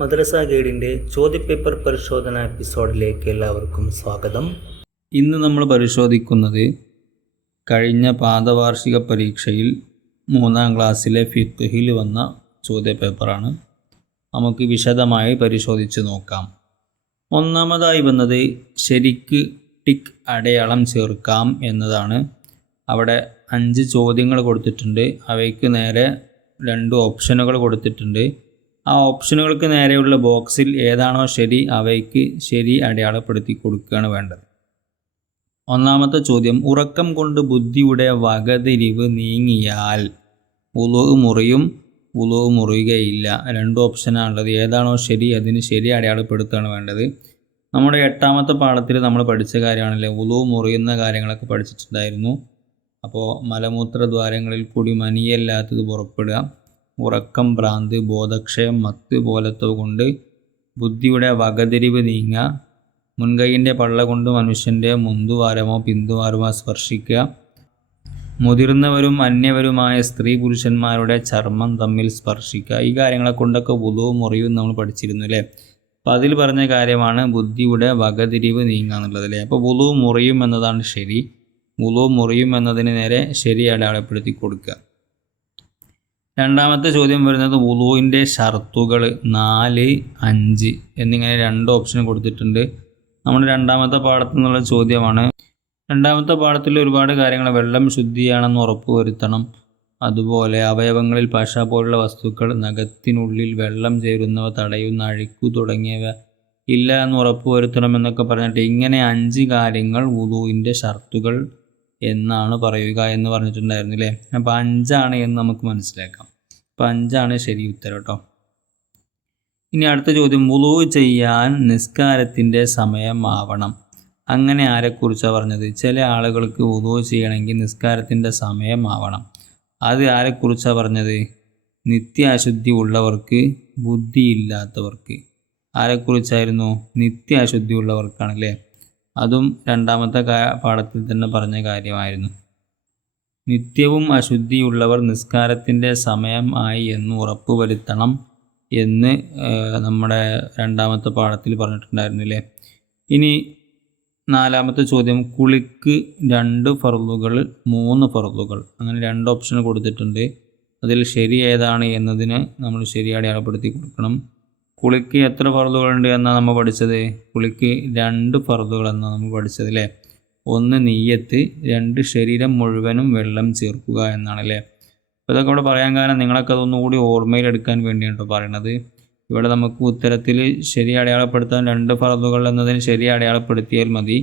മദ്രസ ഗൈഡിൻ്റെ ചോദ്യപേപ്പർ പരിശോധന എപ്പിസോഡിലേക്ക് എല്ലാവർക്കും സ്വാഗതം. ഇന്ന് നമ്മൾ പരിശോധിക്കുന്നത് കഴിഞ്ഞ പാദവാർഷിക പരീക്ഷയിൽ 3ാം ക്ലാസ്സിലെ ഫിഖ്ഹിൽ വന്ന ചോദ്യപേപ്പറാണ്. നമുക്ക് വിശദമായി പരിശോധിച്ച് നോക്കാം. ഒന്നാമതായി വന്നത് ശരിക്ക് ടിക്ക് അടയാളം ചേർക്കാം എന്നതാണ്. അവിടെ 5 ചോദ്യങ്ങൾ കൊടുത്തിട്ടുണ്ട്. അവയ്ക്ക് നേരെ 2 ഓപ്ഷനുകൾ കൊടുത്തിട്ടുണ്ട്. ആ ഓപ്ഷനുകൾക്ക് നേരെയുള്ള ബോക്സിൽ ഏതാണോ ശരി അവയ്ക്ക് ശരി അടയാളപ്പെടുത്തി കൊടുക്കുകയാണ് വേണ്ടത്. ഒന്നാമത്തെ ചോദ്യം, ഉറക്കം കൊണ്ട് ബുദ്ധിയുടെ വകതിരിവ് നീങ്ങിയാൽ വുളൂ മുറിയും വുളൂ മുറിയുകയില്ല. 2 ഓപ്ഷനാണുള്ളത്. ഏതാണോ ശരി അതിന് ശരി അടയാളപ്പെടുത്തുകയാണ് വേണ്ടത്. നമ്മുടെ 8ാമത്തെ പാഠത്തിൽ നമ്മൾ പഠിച്ച കാര്യമാണല്ലേ, വുളൂ മുറിയുന്ന കാര്യങ്ങളൊക്കെ പഠിച്ചിട്ടുണ്ടായിരുന്നു. അപ്പോൾ മലമൂത്രദ്വാരങ്ങളിൽ കൂടി മനിയല്ലാത്തത് പുറപ്പെടുക, ഉറക്കം, ഭ്രാന്ത്, ബോധക്ഷയം, മത്ത് പോലത്തവ കൊണ്ട് ബുദ്ധിയുടെ വകതിരിവ് നീങ്ങുക, മുൻകൈയിൻ്റെ പള്ള കൊണ്ട് മനുഷ്യൻ്റെ മുന്തുവാരമോ പിന്തുവാരമോ സ്പർശിക്കുക, മുതിർന്നവരും അന്യവരുമായ സ്ത്രീ പുരുഷന്മാരുടെ ചർമ്മം തമ്മിൽ സ്പർശിക്കുക. ഈ കാര്യങ്ങളെ കൊണ്ടൊക്കെ വുളൂ മുറിയും നമ്മൾ പഠിച്ചിരുന്നു അല്ലേ. അപ്പോൾ അതിൽ പറഞ്ഞ കാര്യമാണ് ബുദ്ധിയുടെ വകതിരിവ് നീങ്ങുക എന്നുള്ളത് അല്ലേ. അപ്പോൾ വുളൂ മുറിയും എന്നതാണ് ശരി. വുളൂ മുറിയും എന്നതിന് നേരെ ശരി അടയാളപ്പെടുത്തി കൊടുക്കുക. 2ാമത്തെ ചോദ്യം വരുന്നത് വുളൂവിൻ്റെ ഷർത്തുകൾ 4, 5 എന്നിങ്ങനെ 2 ഓപ്ഷൻ കൊടുത്തിട്ടുണ്ട്. നമ്മുടെ 2ാമത്തെ പാഠത്തിൽ നിന്നുള്ള ചോദ്യമാണ്. 2ാമത്തെ പാഠത്തിൽ ഒരുപാട് കാര്യങ്ങൾ, വെള്ളം ശുദ്ധിയാണെന്ന് ഉറപ്പുവരുത്തണം, അതുപോലെ അവയവങ്ങളിൽ പശ പോലുള്ള വസ്തുക്കൾ, നഖത്തിനുള്ളിൽ വെള്ളം ചേരുന്നവ തടയുന്ന അഴുക്കു തുടങ്ങിയവ ഇല്ല എന്ന് ഉറപ്പുവരുത്തണം എന്നൊക്കെ പറഞ്ഞിട്ട് ഇങ്ങനെ 5 കാര്യങ്ങൾ വുളൂവിൻ്റെ ഷർത്തുകൾ എന്നാണ് പറയുക എന്ന് പറഞ്ഞിട്ടുണ്ടായിരുന്നു അല്ലേ. അപ്പോൾ 5 എന്ന് നമുക്ക് മനസ്സിലാക്കാം. അപ്പോൾ 5 ശരി ഉത്തരം കേട്ടോ. ഇനി അടുത്ത ചോദ്യം, വുളൂ ചെയ്യാൻ നിസ്കാരത്തിൻ്റെ സമയം ആവണം. അങ്ങനെ ആരെക്കുറിച്ചാണ് പറഞ്ഞത്? ചില ആളുകൾക്ക് വുളൂ ചെയ്യണമെങ്കിൽ നിസ്കാരത്തിൻ്റെ സമയം ആവണം. അത് ആരെക്കുറിച്ചാണ് പറഞ്ഞത്? നിത്യാശുദ്ധി ഉള്ളവർക്ക്, ബുദ്ധിയില്ലാത്തവർക്ക്. ആരെക്കുറിച്ചായിരുന്നു? നിത്യാശുദ്ധി ഉള്ളവർക്കാണല്ലേ. അതും 2ാമത്തെ പാഠത്തിൽ തന്നെ പറഞ്ഞ കാര്യമായിരുന്നു. നിത്യവും അശുദ്ധിയുള്ളവർ നിസ്കാരത്തിൻ്റെ സമയം ആയി എന്ന് ഉറപ്പുവരുത്തണം എന്ന് നമ്മുടെ 2ാമത്തെ പാഠത്തിൽ പറഞ്ഞിട്ടുണ്ടായിരുന്നില്ലേ. ഇനി 4ാമത്തെ ചോദ്യം, കുളിക്ക് 2 ഫർളുകൾ 3 ഫർളുകൾ, അങ്ങനെ 2 ഓപ്ഷൻ കൊടുത്തിട്ടുണ്ട്. അതിൽ ശരി ഏതാണ് എന്നതിന് നമ്മൾ ശരി അടയാളപ്പെടുത്തി കൊടുക്കണം. കുളിക്ക് എത്ര ഫർളുകളുണ്ട് എന്നാണ് നമ്മൾ പഠിച്ചത്? കുളിക്ക് 2 ഫർളുകൾ എന്നാണ് നമ്മൾ പഠിച്ചത് അല്ലേ. 1 നിയ്യത്ത്, 2 ശരീരം മുഴുവനും വെള്ളം ചേർക്കുക എന്നാണ് അല്ലേ. അപ്പോൾ ഇതൊക്കെ ഇവിടെ പറയാൻ കാരണം നിങ്ങളൊക്കെ അതൊന്നുകൂടി ഓർമ്മയിലെടുക്കാൻ വേണ്ടിയാണ് പറയണത്. ഇവിടെ നമുക്ക് ഉത്തരത്തിൽ ശരി അടയാളപ്പെടുത്താൻ 2 ഫർളുകൾ എന്നതിന് ശരി അടയാളപ്പെടുത്തിയാൽ മതി.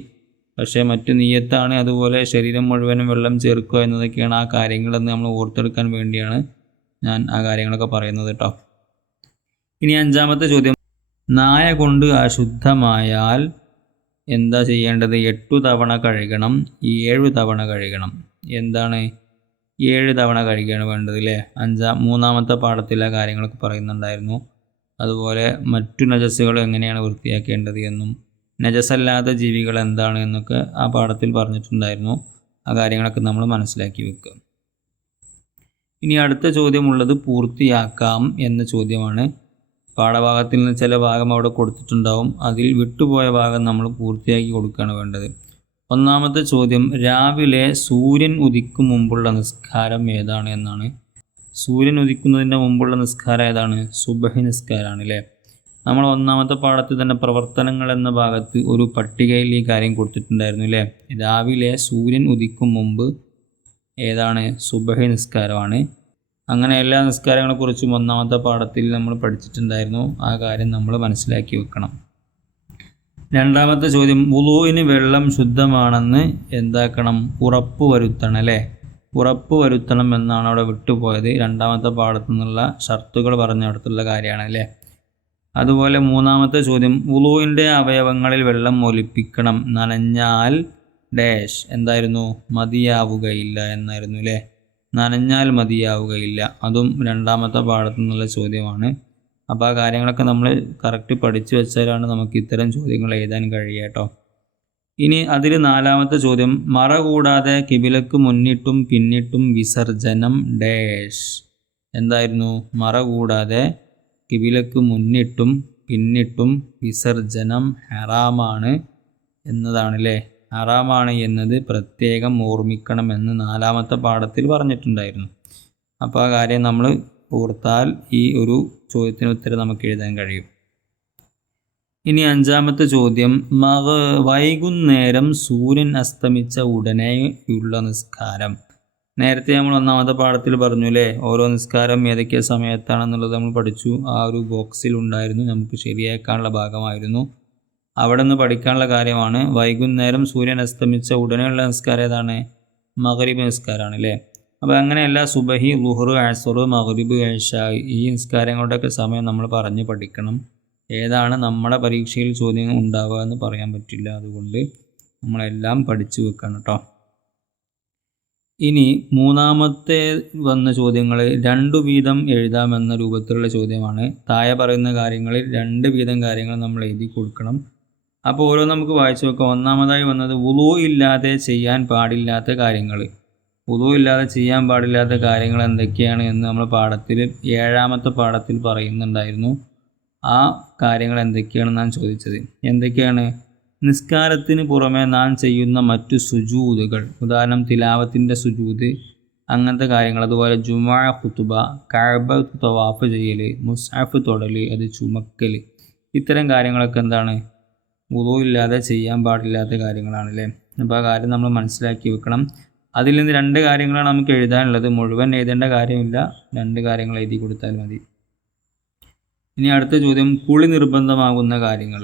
പക്ഷേ മറ്റു നിയ്യത്താണ്, അതുപോലെ ശരീരം മുഴുവനും വെള്ളം ചേർക്കുക എന്നതൊക്കെയാണ് ആ കാര്യങ്ങളെന്ന് നമ്മൾ ഓർത്തെടുക്കാൻ വേണ്ടിയാണ് ഞാൻ ആ കാര്യങ്ങളൊക്കെ പറയുന്നത് കേട്ടോ. ഇനി 5ാമത്തെ ചോദ്യം, നായ കൊണ്ട് അശുദ്ധമായാൽ എന്താ ചെയ്യേണ്ടത്? 8 തവണ കഴുകണം, 7 തവണ കഴുകണം. എന്താണ്? 7 തവണ കഴുകുകയാണ് വേണ്ടത് അല്ലേ. 3ാമത്തെ പാഠത്തിലെ കാര്യങ്ങളൊക്കെ പറയുന്നുണ്ടായിരുന്നു. അതുപോലെ മറ്റു നജസ്സുകൾ എങ്ങനെയാണ് വൃത്തിയാക്കേണ്ടത് എന്നും നജസല്ലാത്ത ജീവികൾ എന്താണ് എന്നൊക്കെ ആ പാഠത്തിൽ പറഞ്ഞിട്ടുണ്ടായിരുന്നു. ആ കാര്യങ്ങളൊക്കെ നമ്മൾ മനസ്സിലാക്കി വെക്കുക. ഇനി അടുത്ത ചോദ്യമുള്ളത് പൂർത്തിയാക്കാം എന്ന ചോദ്യമാണ്. പാഠഭാഗത്തിൽ നിന്ന് ചില ഭാഗം അവിടെ കൊടുത്തിട്ടുണ്ടാവും. അതിൽ വിട്ടുപോയ ഭാഗം നമ്മൾ പൂർത്തിയാക്കി കൊടുക്കുകയാണ് വേണ്ടത്. 1ാമത്തെ ചോദ്യം, രാവിലെ സൂര്യൻ ഉദിക്കും മുമ്പുള്ള നിസ്കാരം ഏതാണ് എന്നാണ്. സൂര്യൻ ഉദിക്കുന്നതിൻ്റെ മുമ്പുള്ള നിസ്കാരം ഏതാണ്? സുബഹി നിസ്കാരമാണ് അല്ലേ. നമ്മൾ 1ാമത്തെ പാഠത്തിൽ തന്നെ പ്രവർത്തനങ്ങൾ എന്ന ഭാഗത്ത് ഒരു പട്ടികയിൽ ഈ കാര്യം കൊടുത്തിട്ടുണ്ടായിരുന്നു അല്ലേ. രാവിലെ സൂര്യൻ ഉദിക്കും മുമ്പ് ഏതാണ്? സുബഹി നിസ്കാരമാണ്. അങ്ങനെ എല്ലാ നിസ്കാരങ്ങളെക്കുറിച്ചും 1ാമത്തെ പാഠത്തിൽ നമ്മൾ പഠിച്ചിട്ടുണ്ടായിരുന്നു. ആ കാര്യം നമ്മൾ മനസ്സിലാക്കി വെക്കണം. 2ാമത്തെ ചോദ്യം, വുളൂവിന് വെള്ളം ശുദ്ധമാണെന്ന് എന്താക്കണം? ഉറപ്പുവരുത്തണം അല്ലേ. ഉറപ്പുവരുത്തണം എന്നാണ് അവിടെ വിട്ടുപോയത്. 2ാമത്തെ പാഠത്തു നിന്നുള്ള ഷർത്തുകൾ പറഞ്ഞിടത്തുള്ള കാര്യമാണ് അല്ലേ. അതുപോലെ 3ാമത്തെ ചോദ്യം, വുളൂവിൻ്റെ അവയവങ്ങളിൽ വെള്ളം ഒലിപ്പിക്കണം, നനഞ്ഞാൽ ഡാഷ് എന്തായിരുന്നു? മതിയാവുകയില്ല എന്നായിരുന്നു അല്ലേ. നനഞ്ഞാൽ മതിയാവുകയില്ല. അതും 2ാമത്തെ പാഠത്തു നിന്നുള്ള ചോദ്യമാണ്. അപ്പോൾ ആ കാര്യങ്ങളൊക്കെ നമ്മൾ കറക്റ്റ് പഠിച്ചു വെച്ചാലാണ് നമുക്ക് ഇത്തരം ചോദ്യങ്ങൾ എഴുതാൻ കഴിയുക കേട്ടോ. ഇനി അതിൽ 4ാമത്തെ ചോദ്യം, മറ കൂടാതെ കിബിലക്ക് മുന്നിട്ടും പിന്നിട്ടും വിസർജനം ഡാഷ് എന്തായിരുന്നു? മറ കൂടാതെ കിബിലക്ക് മുന്നിട്ടും പിന്നിട്ടും വിസർജനം ഹറാമാണ് എന്നതാണ് അല്ലേ. ഹറാമാണ് എന്നത് പ്രത്യേകം ഓർമ്മിക്കണമെന്ന് 4ാമത്തെ പാഠത്തിൽ പറഞ്ഞിട്ടുണ്ടായിരുന്നു. അപ്പോൾ ആ കാര്യം നമ്മൾ ഓർത്താൽ ഈ ഒരു ചോദ്യത്തിന് ഉത്തരം നമുക്ക് എഴുതാൻ കഴിയും. ഇനി 5ാമത്തെ ചോദ്യം, വൈകുന്നേരം സൂര്യൻ അസ്തമിച്ച ഉടനെയുള്ള നിസ്കാരം. നേരത്തെ നമ്മൾ 1ാമത്തെ പാഠത്തിൽ പറഞ്ഞു അല്ലേ, ഓരോ നിസ്കാരം ഏതൊക്കെ സമയത്താണെന്നുള്ളത് നമ്മൾ പഠിച്ചു. ആ ഒരു ബോക്സിൽ ഉണ്ടായിരുന്നു, നമുക്ക് ശരിയാക്കാനുള്ള ഭാഗമായിരുന്നു. അവിടെ നിന്ന് പഠിക്കാനുള്ള കാര്യമാണ് വൈകുന്നേരം സൂര്യൻ അസ്തമിച്ച ഉടനെയുള്ള നിസ്കാരം ഏതാണ്? മഗ്രിബ് നിസ്കാരമാണ് അല്ലേ. അപ്പോൾ അങ്ങനെയല്ല, സുബഹി, ളുഹ്ർ, അസ്ർ, മഗ്രിബ്, ഇശാ ഈ നിസ്കാരങ്ങളുടെയൊക്കെ സമയം നമ്മൾ പറഞ്ഞ് പഠിക്കണം. ഏതാണ് നമ്മുടെ പരീക്ഷയിൽ ചോദ്യം ഉണ്ടാവുക എന്ന് പറയാൻ പറ്റില്ല. അതുകൊണ്ട് നമ്മളെല്ലാം പഠിച്ചു വെക്കണം കേട്ടോ. ഇനി 3ാമത്തെ വന്ന ചോദ്യങ്ങൾ 2 വീതം എഴുതാമെന്ന രൂപത്തിലുള്ള ചോദ്യമാണ്. താഴെ പറയുന്ന കാര്യങ്ങളിൽ 2 വീതം കാര്യങ്ങൾ നമ്മൾ എഴുതി കൊടുക്കണം. അപ്പോൾ ഓരോ നമുക്ക് വായിച്ചു വെക്കാം. 1ാമതായി വന്നത് വുളൂ ഇല്ലാതെ ചെയ്യാൻ പാടില്ലാത്ത കാര്യങ്ങൾ. വുളൂ ഇല്ലാതെ ചെയ്യാൻ പാടില്ലാത്ത കാര്യങ്ങൾ എന്തൊക്കെയാണ് എന്ന് നമ്മൾ പാഠത്തിൽ 7ാമത്തെ പാഠത്തിൽ പറയുന്നുണ്ടായിരുന്നു. ആ കാര്യങ്ങൾ എന്തൊക്കെയാണെന്ന് ഞാൻ ചോദിച്ചത്. എന്തൊക്കെയാണ്? നിസ്കാരത്തിന് പുറമെ നാം ചെയ്യുന്ന മറ്റു സുജൂദുകൾ, ഉദാഹരണം തിലാവത്തിൻ്റെ സുജൂദ്, അങ്ങനത്തെ കാര്യങ്ങൾ. അതുപോലെ ജുമുഅ ഖുതുബ, കഅബ തവാഫ് ചെയ്യൽ, മുസ്ഹഫ് തൊടൽ, അത് ചുമക്കൽ, ഇത്തരം കാര്യങ്ങളൊക്കെ എന്താണ്? വുളൂ ഇല്ലാതെ ചെയ്യാൻ പാടില്ലാത്ത കാര്യങ്ങളാണല്ലേ. അപ്പോൾ ആ കാര്യം നമ്മൾ മനസ്സിലാക്കി വെക്കണം. അതിൽ നിന്ന് 2 കാര്യങ്ങളാണ് നമുക്ക് എഴുതാനുള്ളത്. മുഴുവൻ എഴുതേണ്ട കാര്യമില്ല, 2 കാര്യങ്ങൾ എഴുതി കൊടുത്താൽ മതി. ഇനി അടുത്ത ചോദ്യം, കുളി നിർബന്ധമാകുന്ന കാര്യങ്ങൾ.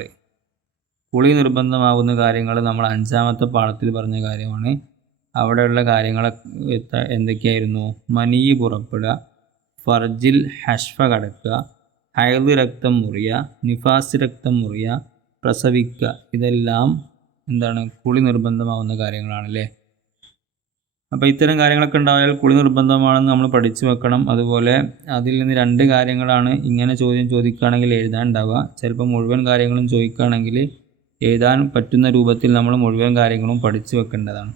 കുളി നിർബന്ധമാകുന്ന കാര്യങ്ങൾ നമ്മൾ 5ാമത്തെ പാഠത്തിൽ പറഞ്ഞ കാര്യമാണ്. അവിടെയുള്ള കാര്യങ്ങൾ എന്തൊക്കെയായിരുന്നു? മനി പുറപ്പെടുക, ഫർജിൽ ഹഷ്ഫ കടക്കുക, ഹൈദ് രക്തം മുറിയുക, നിഫാസ് രക്തം മുറിയുക, പ്രസവിക്കുക, ഇതെല്ലാം എന്താണ്? കുളി നിർബന്ധമാകുന്ന കാര്യങ്ങളാണല്ലേ. അപ്പോൾ ഇത്തരം കാര്യങ്ങളൊക്കെ ഉണ്ടായാൽ കുളി നിർബന്ധമാണെന്ന് നമ്മൾ പഠിച്ചു വെക്കണം. അതുപോലെ അതിൽ നിന്ന് 2 കാര്യങ്ങളാണ് ഇങ്ങനെ ചോദ്യം ചോദിക്കുകയാണെങ്കിൽ എഴുതാൻ ഉണ്ടാവുക. ചിലപ്പോൾ മുഴുവൻ കാര്യങ്ങളും ചോദിക്കുകയാണെങ്കിൽ എഴുതാൻ പറ്റുന്ന രൂപത്തിൽ നമ്മൾ മുഴുവൻ കാര്യങ്ങളും പഠിച്ചു വെക്കേണ്ടതാണ്.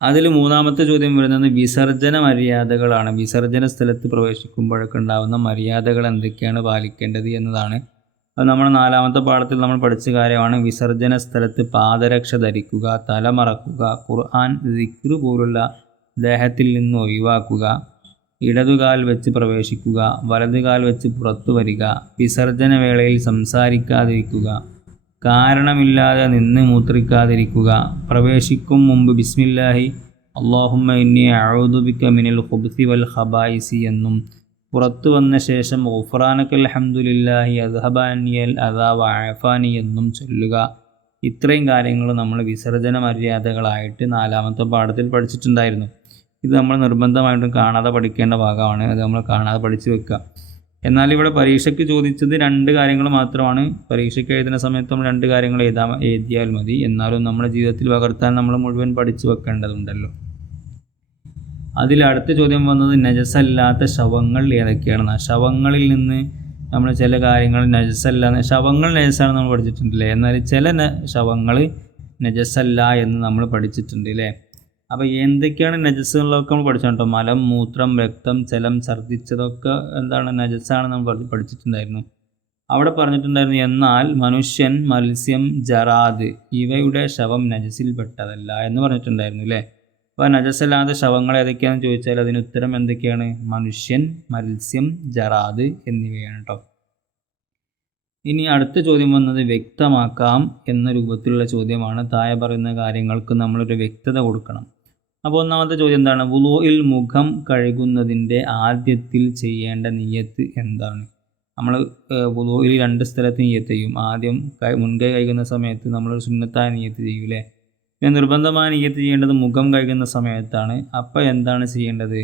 അതിൽ 3ാമത്തെ ചോദ്യം വരുന്നത് വിസർജന മര്യാദകളാണ്. വിസർജന സ്ഥലത്ത് പ്രവേശിക്കുമ്പോഴൊക്കെ ഉണ്ടാകുന്ന മര്യാദകൾ എന്തൊക്കെയാണ് പാലിക്കേണ്ടത് എന്നതാണ്. അത് നമ്മുടെ 4ാമത്തെ പാഠത്തിൽ നമ്മൾ പഠിച്ച കാര്യമാണ്. വിസർജന സ്ഥലത്ത് പാദരക്ഷ ധരിക്കുക, തലമറക്കുക, ഖുർആൻ, ദിക്ർ പോലുള്ള ദേഹത്തിൽ നിന്ന് ഒഴിവാക്കുക, ഇടതുകാൽ വെച്ച് പ്രവേശിക്കുക, വലതുകാൽ വെച്ച് പുറത്തു വരിക, വിസർജന വേളയിൽ സംസാരിക്കാതിരിക്കുക, കാരണമില്ലാതെ നിന്ന് മൂത്രിക്കാതിരിക്കുക, പ്രവേശിക്കും മുമ്പ് ബിസ്മില്ലാഹി അല്ലാഹുമ്മ ഇന്നി അഊദു ബിക മിനൽ ഖുബ്സി വൽ ഖബായിസി എന്നും പുറത്തു വന്ന ശേഷം ഗുഫ്റാനകൽ ഹംദുലില്ലാഹി അദ്ഹബ അന്നിയൽ അദാ വഅഫാനി എന്നും ചൊല്ലുക. ഇത്രയും കാര്യങ്ങൾ നമ്മൾ വിസർജന മര്യാദകളായിട്ട് 4ാമത്തെ പാഠത്തിൽ പഠിച്ചിട്ടുണ്ടായിരുന്നു. ഇത് നമ്മൾ നിർബന്ധമായിട്ടും കാണാതെ പഠിക്കേണ്ട ഭാഗമാണ്. അത് നമ്മൾ കാണാതെ പഠിച്ചു വെക്കുക. എന്നാൽ ഇവിടെ പരീക്ഷയ്ക്ക് ചോദിച്ചത് 2 കാര്യങ്ങൾ മാത്രമാണ്. പരീക്ഷയ്ക്ക് എഴുതുന്ന സമയത്ത് നമ്മൾ 2 കാര്യങ്ങൾ എഴുതിയാൽ മതി. എന്നാലും നമ്മുടെ ജീവിതത്തിൽ പകർത്താൻ നമ്മൾ മുഴുവൻ പഠിച്ചു വെക്കേണ്ടതുണ്ടല്ലോ. അതിൽ അടുത്ത ചോദ്യം വന്നത് നജസല്ലാത്ത ശവങ്ങൾ ഏതൊക്കെയാണെന്ന്. ശവങ്ങളിൽ നിന്ന് നമ്മൾ ചില കാര്യങ്ങൾ നജസല്ല, ശവങ്ങൾ നജസാണ് നമ്മൾ പഠിച്ചിട്ടുണ്ടല്ലേ. എന്നാൽ ചില ശവങ്ങൾ നജസല്ല എന്ന് നമ്മൾ പഠിച്ചിട്ടുണ്ട് അല്ലേ. അപ്പോൾ എന്തൊക്കെയാണ് നജസ്സുകളൊക്കെ നമ്മൾ പഠിച്ചിട്ടുണ്ടോ? മലം, മൂത്രം, രക്തം, ജലം, ഛർദ്ദിച്ചതൊക്കെ എന്താണ്? നജസ്സാണ് നമ്മൾ പഠിച്ചിട്ടുണ്ടായിരുന്നു. അവിടെ പറഞ്ഞിട്ടുണ്ടായിരുന്നു, എന്നാൽ മനുഷ്യൻ, മത്സ്യം, ജറാദ് ഇവയുടെ ശവം നജസിൽപ്പെട്ടതല്ല എന്ന് പറഞ്ഞിട്ടുണ്ടായിരുന്നു അല്ലേ. അപ്പോൾ നജസല്ലാത്ത ശവങ്ങൾ ഏതൊക്കെയാണെന്ന് ചോദിച്ചാൽ അതിന് ഉത്തരം എന്തൊക്കെയാണ്? മനുഷ്യൻ, മത്സ്യം, ജറാദ് എന്നിവയാണ് കേട്ടോ. ഇനി അടുത്ത ചോദ്യം വന്നത് വ്യക്തമാക്കാം എന്ന രൂപത്തിലുള്ള ചോദ്യമാണ്. താഴെ പറയുന്ന കാര്യങ്ങൾക്ക് നമ്മളൊരു വ്യക്തത കൊടുക്കണം. അപ്പോൾ 1ാമത്തെ ചോദ്യം എന്താണ്? വുളൂഇൽ മുഖം കഴുകുന്നതിൻ്റെ ആദ്യത്തിൽ ചെയ്യേണ്ട നിയ്യത്ത് എന്താണ്? നമ്മൾ വുളൂഇൽ 2 സ്ഥലത്ത് നിയ്യത്ത് ചെയ്യും. ആദ്യം മുൻകൈ കഴുകുന്ന സമയത്ത് നമ്മളൊരു സുന്നത്തായ നിയ്യത്ത് ചെയ്യും അല്ലേ. പിന്നെ നിർബന്ധമായ നിയ്യത്ത് ചെയ്യേണ്ടത് മുഖം കഴുകുന്ന സമയത്താണ്. അപ്പോൾ എന്താണ് ചെയ്യേണ്ടത്?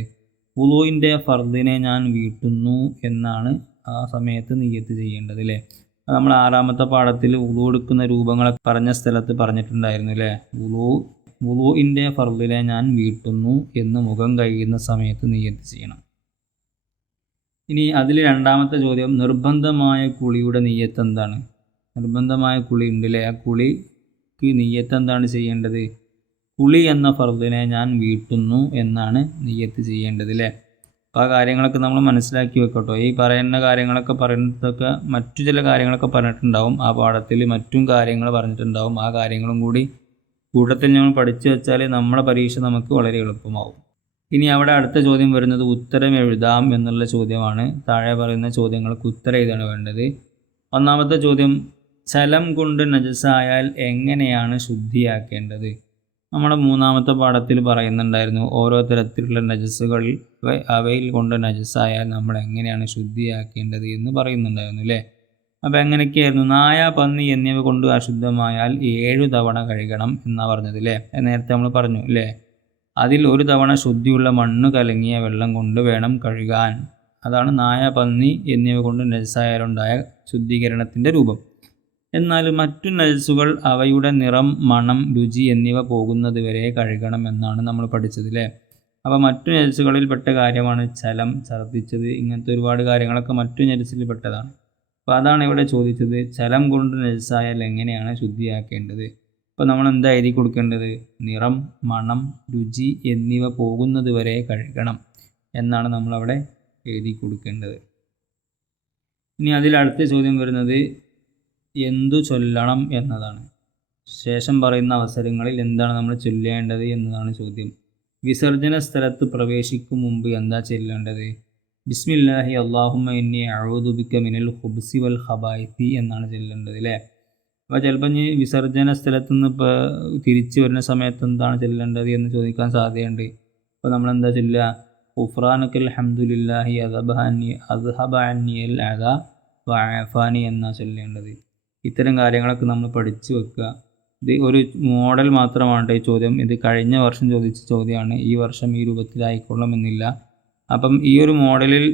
വുളൂഇൻ്റെ ഫർദിനെ ഞാൻ വീട്ടുന്നു എന്നാണ് ആ സമയത്ത് നിയ്യത്ത് ചെയ്യേണ്ടത് അല്ലേ. നമ്മൾ 6ാമത്തെ പാഠത്തിൽ വുളൂ എടുക്കുന്ന രൂപങ്ങളൊക്കെ പറഞ്ഞ സ്ഥലത്ത് പറഞ്ഞിട്ടുണ്ടായിരുന്നു അല്ലേ. വുളൂഇൻ്റെ ഫർദിനെ ഞാൻ വീട്ടുന്നു എന്ന് മുഖം കഴുകുന്ന സമയത്ത് നിയ്യത്ത് ചെയ്യണം. ഇനി അതിൽ 2ാമത്തെ ചോദ്യം, നിർബന്ധമായ കുളിയുടെ നിയ്യത്ത് എന്താണ്? നിർബന്ധമായ കുളി ഉണ്ടല്ലേ, ആ കുളിക്ക് നിയ്യത്ത് എന്താണ് ചെയ്യേണ്ടത്? കുളി എന്ന ഫർദിനെ ഞാൻ വീട്ടുന്നു എന്നാണ് നിയ്യത്ത് ചെയ്യേണ്ടത് അല്ലേ. അപ്പോൾ ആ കാര്യങ്ങളൊക്കെ നമ്മൾ മനസ്സിലാക്കി വെക്കട്ടോ. ഈ പറയുന്ന കാര്യങ്ങളൊക്കെ പറയുന്നതൊക്കെ മറ്റു ചില കാര്യങ്ങളൊക്കെ പറഞ്ഞിട്ടുണ്ടാവും ആ പാഠത്തിൽ, മറ്റും കാര്യങ്ങൾ പറഞ്ഞിട്ടുണ്ടാവും. ആ കാര്യങ്ങളും കൂടി കൂട്ടത്തിൽ നമ്മൾ പഠിച്ചു വെച്ചാൽ നമ്മളെ പരീക്ഷ നമുക്ക് വളരെ എളുപ്പമാവും. ഇനി അവിടെ അടുത്ത ചോദ്യം വരുന്നത് ഉത്തരം എഴുതാം എന്നുള്ള ചോദ്യമാണ്. താഴെ പറയുന്ന ചോദ്യങ്ങൾക്ക് ഉത്തരം എഴുതാണ് വേണ്ടത്. ഒന്നാമത്തെ ചോദ്യം, ജലം കൊണ്ട് നജസായാൽ എങ്ങനെയാണ് ശുദ്ധിയാക്കേണ്ടത്? നമ്മുടെ മൂന്നാമത്തെ പാഠത്തിൽ പറയുന്നുണ്ടായിരുന്നു ഓരോ തരത്തിലുള്ള നജസ്സുകൾ അവയിൽ കൊണ്ട് നജസായാൽ നമ്മൾ എങ്ങനെയാണ് ശുദ്ധിയാക്കേണ്ടത് എന്ന് പറയുന്നുണ്ടായിരുന്നു അല്ലേ. അപ്പോൾ എങ്ങനെയൊക്കെയായിരുന്നു? നായ, പന്നി എന്നിവ കൊണ്ട് അശുദ്ധമായാൽ 7 തവണ കഴുകണം എന്നാണ് പറഞ്ഞത് അല്ലേ. നേരത്തെ നമ്മൾ പറഞ്ഞു അല്ലേ. അതിൽ 1 തവണ ശുദ്ധിയുള്ള മണ്ണ് കലങ്ങിയ വെള്ളം കൊണ്ട് വേണം കഴുകാൻ. അതാണ് നായ, പന്നി എന്നിവ കൊണ്ട് നജസായാലുണ്ടായ ശുദ്ധീകരണത്തിൻ്റെ രൂപം. എന്നാൽ മറ്റു നജസ്സുകൾ അവയുടെ നിറം, മണം, രുചി എന്നിവ പോകുന്നത് വരെ കഴുകണം എന്നാണ് നമ്മൾ പഠിച്ചത് അല്ലേ. അപ്പോൾ മറ്റു നജസ്സുകളിൽപ്പെട്ട കാര്യമാണ് ചലം, ഛർദ്ദിച്ചത്, ഇങ്ങനത്തെ ഒരുപാട് കാര്യങ്ങളൊക്കെ മറ്റു നജസ്സിൽ പെട്ടതാണ്. അപ്പോൾ അതാണ് ഇവിടെ ചോദിച്ചത്, ചലം കൊണ്ട് നജസായാൽ എങ്ങനെയാണ് ശുദ്ധിയാക്കേണ്ടത്? അപ്പോൾ നമ്മൾ എന്താ എഴുതി കൊടുക്കേണ്ടത്? നിറം, മണം, രുചി എന്നിവ പോകുന്നത് വരെ കഴുകണം എന്നാണ് നമ്മളവിടെ എഴുതി കൊടുക്കേണ്ടത്. ഇനി അതിൽ അടുത്ത ചോദ്യം വരുന്നത് എന്തു ചൊല്ലണം എന്നതാണ്. ശേഷം പറയുന്ന അവസരങ്ങളിൽ എന്താണ് നമ്മൾ ചൊല്ലേണ്ടത് എന്നതാണ് ചോദ്യം. വിസർജന സ്ഥലത്ത് പ്രവേശിക്കും മുമ്പ് എന്താ ചൊല്ലേണ്ടത്? ബിസ്മില്ലാഹി അല്ലാഹുമ്മ ഇന്നി അഊദു ബിക മിനൽ ഖുബ്സി വൽ ഖബായിത്തി എന്നാണ് ചൊല്ലേണ്ടത് അല്ലേ. അപ്പോൾ ചിലപ്പോൾ ഇനി വിസർജന സ്ഥലത്ത് നിന്ന് ഇപ്പോൾ തിരിച്ചു വരുന്ന സമയത്ത് എന്താണ് ചൊല്ലേണ്ടത് എന്ന് ചോദിക്കാൻ സാധ്യതയുണ്ട്. അപ്പോൾ നമ്മളെന്താ ചൊല്ലുക? ഗുഫ്റാനകൽ ഹംദുലില്ലാഹി അദ്ഹബ അന്നിയൽ അദാ വഅഫാനി എന്നാണ് ചൊല്ലേണ്ടത്. ഇത്തരം കാര്യങ്ങളൊക്കെ നമ്മൾ പഠിച്ചു വെക്കുക. ഇത് ഒരു മോഡൽ മാത്രമാണ് ഈ ചോദ്യം. ഇത് കഴിഞ്ഞ വർഷം ചോദിച്ച ചോദ്യമാണ്. ഈ വർഷം ഈ രൂപത്തിലായിക്കൊള്ളണമെന്നില്ല. അപ്പം ഈ ഒരു മോഡലിൽ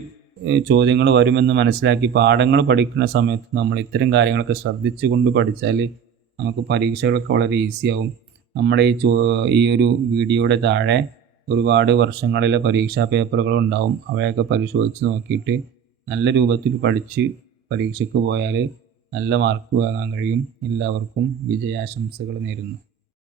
ചോദ്യങ്ങൾ വരുമെന്ന് മനസ്സിലാക്കി പാഠങ്ങൾ പഠിക്കുന്ന സമയത്ത് നമ്മൾ ഇത്തരം കാര്യങ്ങളൊക്കെ ശ്രദ്ധിച്ചുകൊണ്ട് പഠിച്ചാൽ നമുക്ക് പരീക്ഷകളൊക്കെ വളരെ ഈസിയാവും. നമ്മുടെ ഈ ഒരു വീഡിയോയുടെ താഴെ ഒരുപാട് വർഷങ്ങളിലെ പരീക്ഷാ പേപ്പറുകൾ ഉണ്ടാവും. അവയൊക്കെ പരിശോധിച്ച് നോക്കിയിട്ട് നല്ല രൂപത്തിൽ പഠിച്ച് പരീക്ഷയ്ക്ക് പോയാൽ നല്ല മാർക്ക് വാങ്ങാൻ കഴിയും. എല്ലാവർക്കും വിജയാശംസകൾ നേരുന്നു.